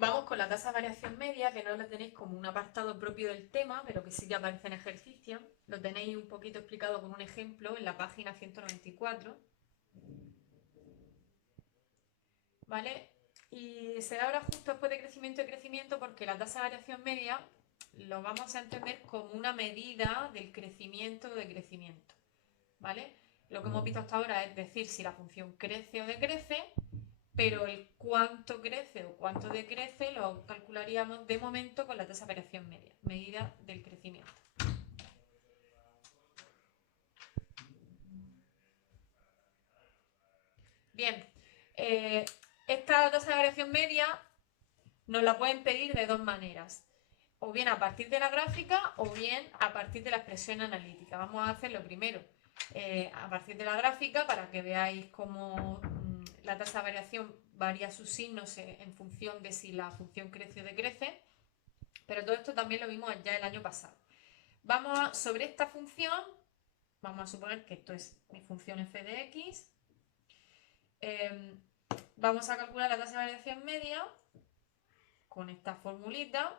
Vamos con la tasa de variación media, que no la tenéis como un apartado propio del tema, pero que sí que aparece en ejercicio. Lo tenéis un poquito explicado con un ejemplo en la página 194, ¿vale? Y se da ahora justo después de crecimiento y crecimiento porque la tasa de variación media lo vamos a entender como una medida del crecimiento o decrecimiento, ¿vale? Lo que hemos visto hasta ahora es decir si la función crece o decrece, pero el cuánto crece o cuánto decrece lo calcularíamos de momento con la tasa de variación media, medida del crecimiento. Bien, eh, esta tasa de variación media nos la pueden pedir de dos maneras, o bien a partir de la gráfica o bien a partir de la expresión analítica. Vamos a hacer lo primero, a partir de la gráfica para que veáis cómo la tasa de variación varía sus signos en función de si la función crece o decrece, pero todo esto también lo vimos ya el año pasado. Sobre esta función, vamos a suponer que esto es mi función f de x, eh, vamos a calcular la tasa de variación media con esta formulita,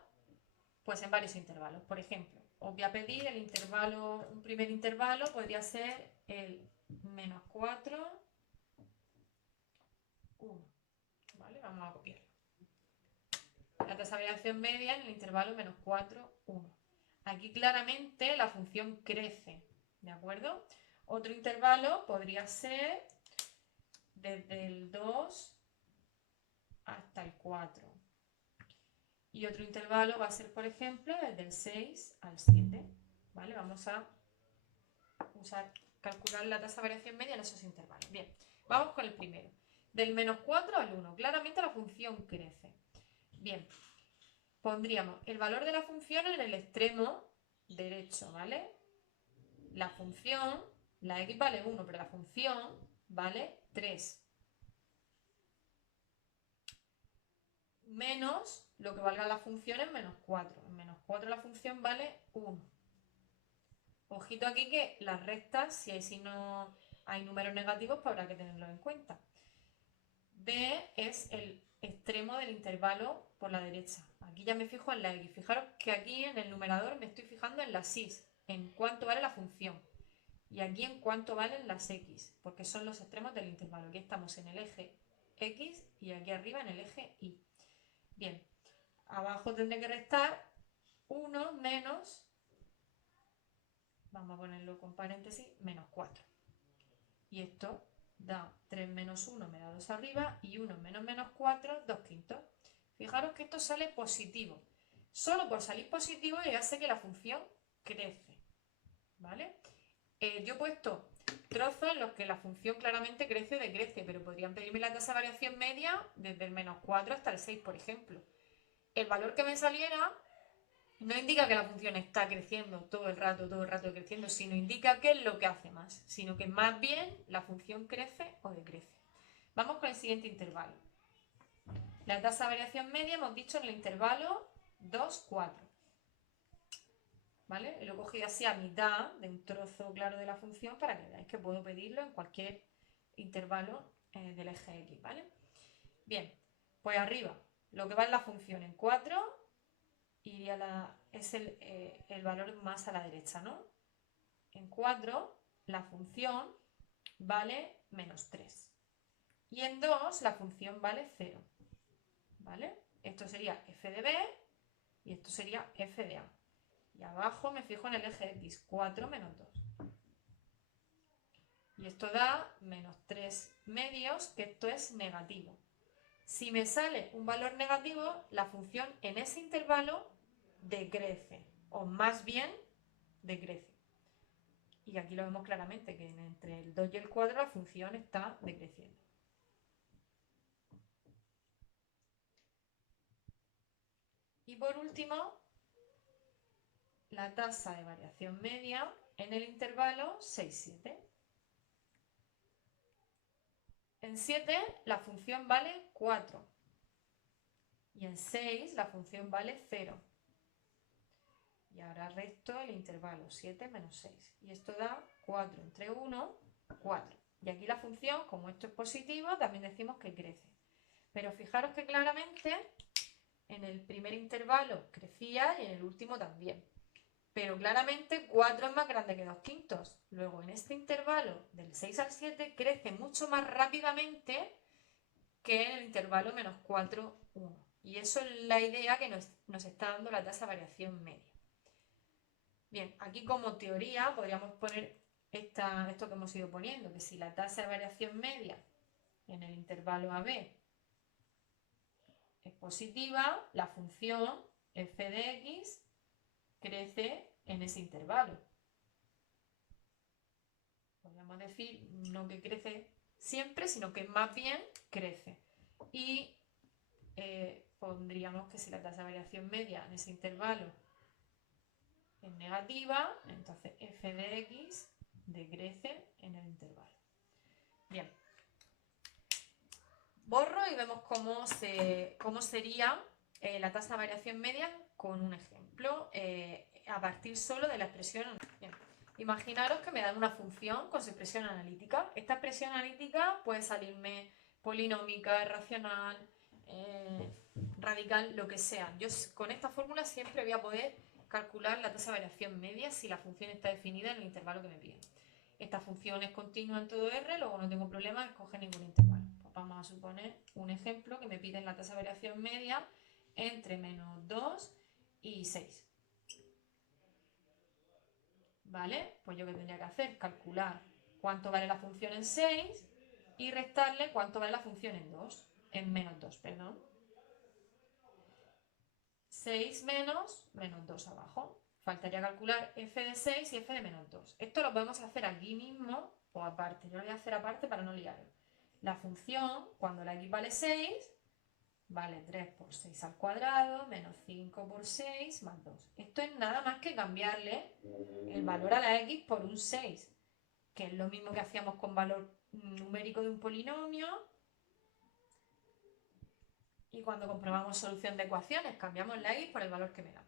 pues en varios intervalos. Por ejemplo, os voy a pedir el intervalo, un primer intervalo podría ser el -4, 1. ¿Vale? Vamos a copiarlo. La tasa de variación media en el intervalo -4, 1. Aquí claramente la función crece, ¿de acuerdo? Otro intervalo podría ser desde el 2 hasta el 4. Y otro intervalo va a ser, por ejemplo, desde el 6 al 7. ¿Vale? Vamos a calcular la tasa de variación media en esos intervalos. Bien, vamos con el primero. Del -4 al 1. Claramente la función crece. Bien, pondríamos el valor de la función en el extremo derecho, ¿vale? La función, la x vale 1, pero la función vale 3. Menos lo que valga la función en -4. En -4 la función vale 1. Ojito aquí que las rectas, si hay signos, hay números negativos, pues habrá que tenerlos en cuenta. B es el extremo del intervalo por la derecha. Aquí ya me fijo en la x. Fijaros que aquí en el numerador me estoy fijando en las y, en cuánto vale la función. Y aquí en cuánto valen las x, porque son los extremos del intervalo. Aquí estamos en el eje x y aquí arriba en el eje y. Bien, abajo tendré que restar 1 menos, vamos a ponerlo con paréntesis, -4. Y esto da 3 menos 1 me da 2 arriba y 1 menos -4, 2 quintos. Fijaros que esto sale positivo. Solo por salir positivo ya sé que la función crece. ¿Vale? Yo he puesto trozos en los que la función claramente crece o decrece, pero podrían pedirme la tasa de variación media desde el -4 hasta el 6, por ejemplo. El valor que me saliera no indica que la función está creciendo todo el rato creciendo, sino indica qué es lo que hace más, sino que más bien la función crece o decrece. Vamos con el siguiente intervalo. La tasa de variación media hemos dicho en el intervalo 2, 4. ¿Vale? Lo he cogido así a mitad de un trozo claro de la función para que veáis que puedo pedirlo en cualquier intervalo del eje X, ¿vale? Bien, pues arriba, lo que va en la función en 4 es el valor más a la derecha, ¿no? En 4 la función vale -3. Y en 2 la función vale 0, ¿vale? Esto sería f de b y esto sería f de a. Y abajo me fijo en el eje x, 4 menos 2. Y esto da -3 medios, que esto es negativo. Si me sale un valor negativo, la función en ese intervalo decrece, o más bien decrece. Y aquí lo vemos claramente, que entre el 2 y el 4 la función está decreciendo. Y por último, la tasa de variación media en el intervalo 6-7. En 7 la función vale 4 y en 6 la función vale 0. Y ahora resto el intervalo 7 menos 6. Y esto da 4 entre 1, 4. Y aquí la función, como esto es positivo, también decimos que crece. Pero fijaros que claramente En el primer intervalo crecía y en el último también. Pero claramente 4 es más grande que 2 quintos. Luego en este intervalo del 6 al 7 crece mucho más rápidamente que en el intervalo menos 4, 1. Y eso es la idea que nos está dando la tasa de variación media. Bien, aquí como teoría podríamos poner esto que hemos ido poniendo, que si la tasa de variación media en el intervalo AB es positiva, la función f de x crece en ese intervalo. Podríamos decir no que crece siempre, sino que más bien crece. Y pondríamos que si la tasa de variación media en ese intervalo es negativa, entonces f de x decrece en el intervalo. Bien. Borro y vemos cómo sería la tasa de variación media con un ejemplo a partir solo de la expresión. Bien. Imaginaros que me dan una función con su expresión analítica. Esta expresión analítica puede salirme polinómica, racional, radical, lo que sea. Yo con esta fórmula siempre voy a poder calcular la tasa de variación media si la función está definida en el intervalo que me piden. Esta función es continua en todo R, luego no tengo problema en escoger ningún intervalo. Pues vamos a suponer un ejemplo que me piden la tasa de variación media entre menos 2 y 6. ¿Vale? Pues yo qué tendría que hacer, calcular cuánto vale la función en 6 y restarle cuánto vale la función en menos 2, perdón. 6 menos 2 abajo. Faltaría calcular f de 6 y f de menos 2. Esto lo podemos hacer aquí mismo o aparte. Yo lo voy a hacer aparte para no liarlo. La función, cuando la x vale 6, vale 3 por 6 al cuadrado menos 5 por 6 más 2. Esto es nada más que cambiarle el valor a la x por un 6, que es lo mismo que hacíamos con valor numérico de un polinomio. Y cuando comprobamos solución de ecuaciones, cambiamos la x por el valor que me da.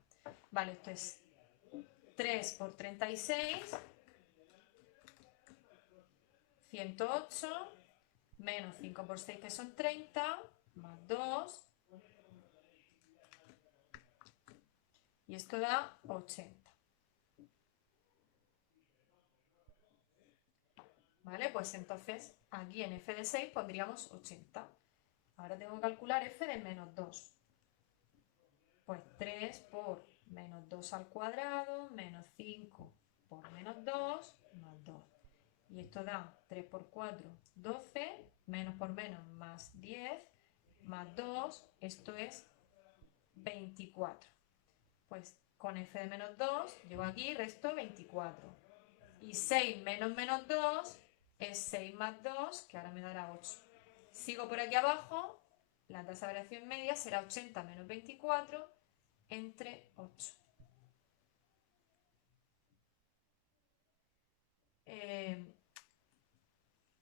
Vale, esto es 3 por 36, 108, menos 5 por 6, que son 30, más 2, y esto da 80. ¿Vale? Pues entonces aquí en f de 6 pondríamos 80. Ahora tengo que calcular f de menos 2. Pues 3 por menos 2 al cuadrado, menos 5 por menos 2, más 2. Y esto da 3 por 4, 12, menos por menos, más 10, más 2, esto es 24. Pues con f de menos 2, llego aquí y resto 24. Y 6 menos 2 es 6 más 2, que ahora me dará 8. Sigo por aquí abajo, la tasa de variación media será 80 menos 24 entre 8.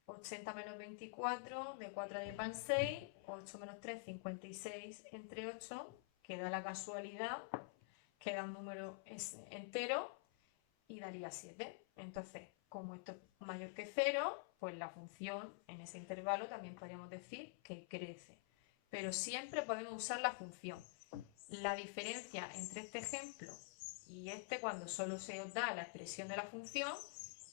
80 menos 24, de 4 a 10 van 6, 8 menos 3, 56 entre 8, que da la casualidad, que da un número entero y daría 7. Entonces, como esto es mayor que 0, pues la función en ese intervalo también podríamos decir que crece. Pero siempre podemos usar la función. La diferencia entre este ejemplo y este, cuando solo se os da la expresión de la función,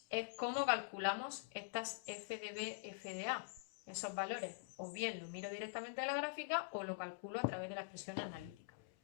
es cómo calculamos estas f de b, f de a. Esos valores, o bien los miro directamente de la gráfica o lo calculo a través de la expresión analítica.